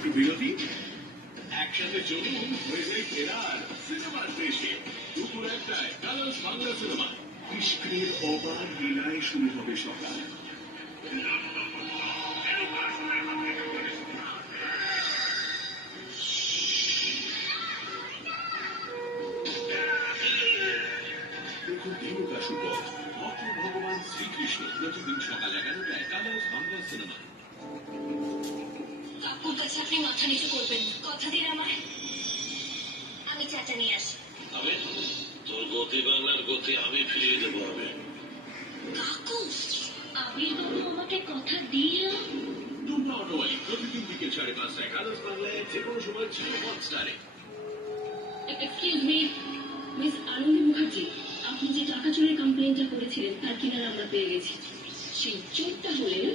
একটু বিরতি, একসাথে চলুন হয়ে যায় ফেরার সিনেমার দেশে। দুপুর 1টায় কালার্স বাংলা সিনেমা। কৃষ্ণের অপার লীলায় শুরু হবে সকাল। দেখুন দেবকাশুর পথ, ভক্ত ভগবান শ্রীকৃষ্ণ প্রতিদিন সকাল 11টায় কালার্স বাংলা সিনেমা। কাকুর কাছে আপনি মাথা নিচু করবেন না, কথা দিন আমায়। আমি চাটা নিয়ে আসি। আমি তোর গতি বাংলার গতি আমি ফিরিয়ে দেবো। আমি কাকু, আবির বাবু আমাকে কথা দিল। তোমরা নয়, প্রতিদিন বিকেল 5:30টায় কালার্স বাংলায় যে কোনো সময় জিও হটস্টারে। Excuse me, miss Anandi Mukherjee, আপনি যে টাকা চুরির কমপ্লেনটা করেছিলেন তার কিনারা আমরা পেয়ে গেছি। সেই চোরটা হলেন